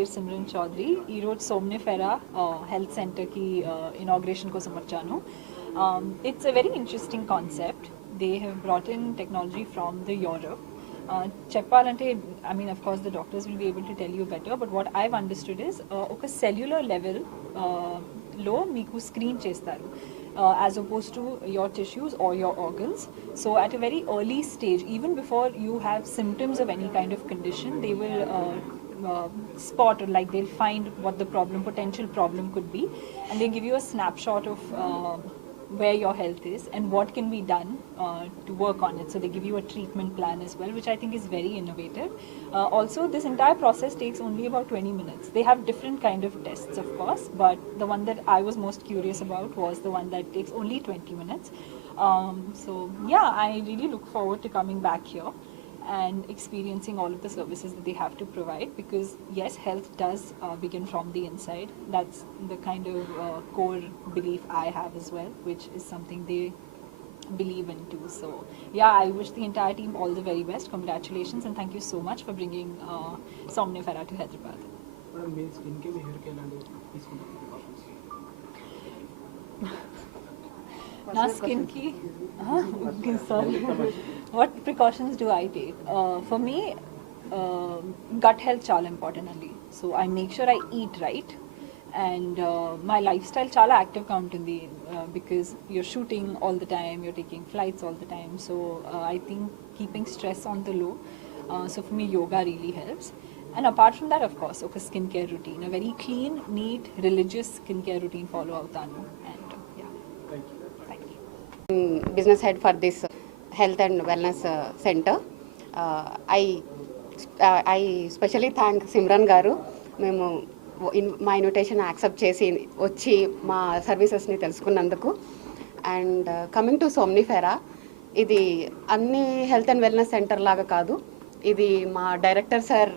పేరు సిమ్రన్ చౌదరి. ఈరోజు Somnifera health సెంటర్కి ఇనాగ్రేషన్ కోసం వచ్చాను. It's a very interesting concept. They have brought in technology from the Europe. చెప్పాలంటే I mean of course the doctors will be able to tell you better, but what I've understood is ఒక cellular level లో మీకు screen చేస్తారు as opposed to your tissues or your organs. So at a very early stage, even before you have symptoms of any kind of condition, they will spot, or like they'll find what the potential problem could be, and they give you a snapshot of where your health is and what can be done to work on it. So they give you a treatment plan as well, which I think is very innovative. Also, this entire process takes only about 20 minutes. They have different kind of tests, of course, but the one that I was most curious about was the one that takes only 20 minutes. So yeah, I really look forward to coming back here and experiencing all of the services that they have to provide, because yes, health does begin from the inside. That's the kind of core belief I have as well, which is something they believe in too. So yeah, I wish the entire team all the very best. Congratulations and thank you so much for bringing Somnifera to Hyderabad. నా స్కిన్కి sorry what precautions do I take for me gut health చాలా important అండి. So I make sure I eat right and my lifestyle చాలా యాక్టివ్గా ఉంటుంది because you're shooting all the time, you're taking flights all the time. So I think keeping stress on the low. So for me, yoga really helps. And apart from that, of course, okay, skincare routine, a very clean, neat, religious skincare routine follow avtanu. And yeah, thank you. Business head for this health and wellness center. I specially thank Simran garu. మేము మా invitation accept చేసి వచ్చి మా సర్వీసెస్ని తెలుసుకున్నందుకు. And coming to Somnifera, ఇది అన్ని health and wellness centre లాగా కాదు. ఇది మా డైరెక్టర్ సార్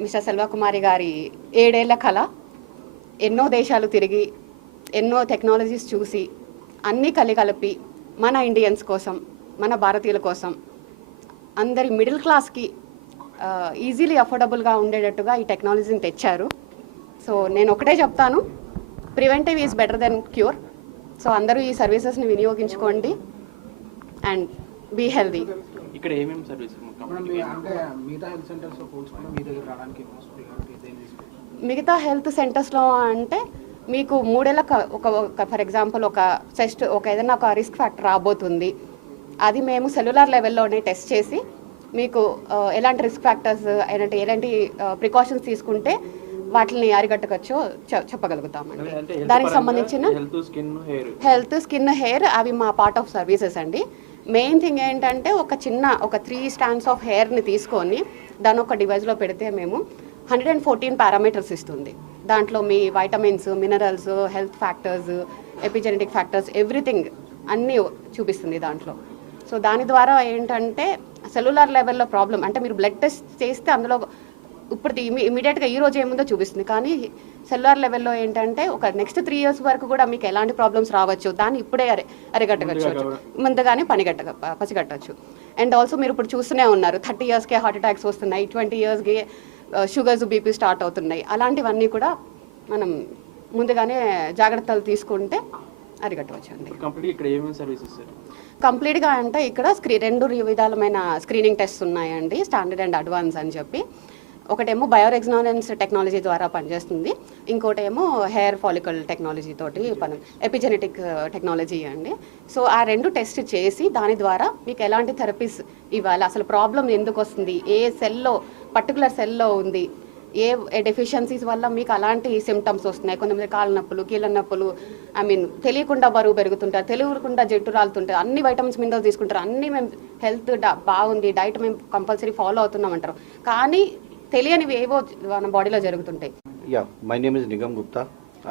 మిస్టర్ సెల్వకుమారి గారి 7 ఏళ్ల కళ. ఎన్నో దేశాలు తిరిగి ఎన్నో టెక్నాలజీస్ చూసి అన్నీ కలిపి మన ఇండియన్స్ కోసం, మన భారతీయుల కోసం, అందరి మిడిల్ క్లాస్కి ఈజీలీ అఫోర్డబుల్గా ఉండేటట్టుగా ఈ టెక్నాలజీని తెచ్చారు. సో నేను ఒకటే చెప్తాను, preventive is better than cure. So అందరూ ఈ సర్వీసెస్ని వినియోగించుకోండి అండ్ బీ హెల్దీ. ఇక్కడ ఏమేమి సర్వీస్ మిగతా హెల్త్ సెంటర్స్లో అంటే మీకు 3 ఏళ్ళ ఒక ఫర్ ఎగ్జాంపుల్ ఒక ఏదైనా ఒక రిస్క్ ఫ్యాక్టర్ రాబోతుంది, అది మేము సెల్యులర్ లెవెల్లోనే టెస్ట్ చేసి మీకు ఎలాంటి రిస్క్ ఫ్యాక్టర్స్ ఎలాంటి ప్రికాషన్స్ తీసుకుంటే వాటిని అరికట్టవచ్చో చెప్పగలుగుతామండి. దానికి సంబంధించిన హెల్త్, స్కిన్, హెయిర్ అవి మా పార్ట్ ఆఫ్ సర్వీసెస్ అండి. మెయిన్ థింగ్ ఏంటంటే ఒక 3 స్ట్రాండ్స్ ఆఫ్ హెయిర్ని తీసుకొని దాని ఒక డివైస్లో పెడితే మేము 114 పారామీటర్స్ ఇస్తుంది. దాంట్లో మీ vitamins, minerals, health factors, epigenetic factors, everything అన్నీ చూపిస్తుంది దాంట్లో. సో దాని ద్వారా ఏంటంటే సెల్యులర్ లెవెల్లో ప్రాబ్లం అంటే మీరు బ్లడ్ టెస్ట్ చేస్తే అందులో ఇప్పుడు ఇమీడియట్గా ఈ రోజు ఏముందో చూపిస్తుంది, కానీ సెల్యులర్ లెవెల్లో ఏంటంటే ఒక నెక్స్ట్ 3 years వరకు కూడా మీకు ఎలాంటి ప్రాబ్లమ్స్ రావచ్చు, దాన్ని ఇప్పుడే అరికట్టవచ్చు, ముందుగానే పసిగట్టవచ్చు. అండ్ ఆల్సో మీరు ఇప్పుడు చూస్తూనే ఉన్నారు 30 yearsకే హార్ట్ అటాక్స్ వస్తున్నాయి, 20 yearsకి షుగర్స్, బీపీ స్టార్ట్ అవుతున్నాయి. అలాంటివన్నీ కూడా మనం ముందుగానే జాగ్రత్తలు తీసుకుంటే అరికట్టవచ్చు అండి. కంప్లీట్గా అంటే ఇక్కడ 2 విధాలమైన స్క్రీనింగ్ టెస్ట్ ఉన్నాయండి, స్టాండర్డ్ అండ్ అడ్వాన్స్ అని చెప్పి. ఒకటేమో బయోరెగ్జానెన్స్ టెక్నాలజీ ద్వారా పనిచేస్తుంది, ఇంకోటేమో హెయిర్ ఫాలికల్ టెక్నాలజీ తోటి ఎపిజెనెటిక్ టెక్నాలజీ అండి. సో ఆ 2 టెస్ట్ చేసి దాని ద్వారా మీకు ఎలాంటి థెరపీస్ ఇవ్వాలి, అసలు ప్రాబ్లం ఎందుకు వస్తుంది, ఏ సెల్లో పర్టికులర్ సెల్లో ఉంది, ఏ డెఫిషియన్సీస్ వల్ల మీకు అలాంటి సిమ్టమ్స్ వస్తున్నాయి. కొంతమంది కాళ్ళ నొప్పులు, కీళ్ళ నొప్పులు, తెలియకుండా బరువు పెరుగుతుంటారు, తెలియకుండా జట్టు రాలుతుంటారు, అన్ని వైటమిన్స్ మినరల్స్ తీసుకుంటారు, అన్నీ మేము హెల్త్ బాగుంది, డైట్ మేము కంపల్సరీ ఫాలో అవుతున్నామంటారు, కానీ తెలియనివి ఏవో మన బాడీలో జరుగుతుంటాయి. My name is Nigam Gupta.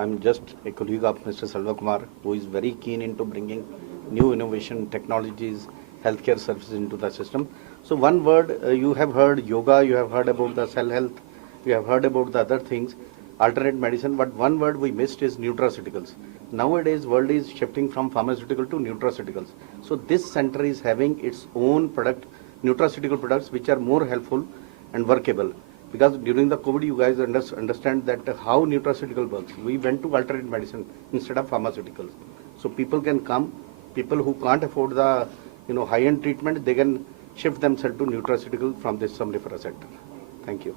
I'm just a colleague of Mr. Selvakumar, who is very keen into bringing new innovation technologies, healthcare services into the system. So one word, you have heard yoga, you have heard about the cell health, you have heard about the other things, alternate medicine, but one word we missed is nutraceuticals. Nowadays world is shifting from pharmaceutical to nutraceuticals. So this center is having its own product, nutraceutical products, which are more helpful and workable. because during the COVID, you guys understand that how nutraceutical works. We went to alternate medicine instead of pharmaceuticals. So people can come, people who can't afford the high-end treatment, they can shift themselves to nutraceutical from this somnifera sector. Thank you.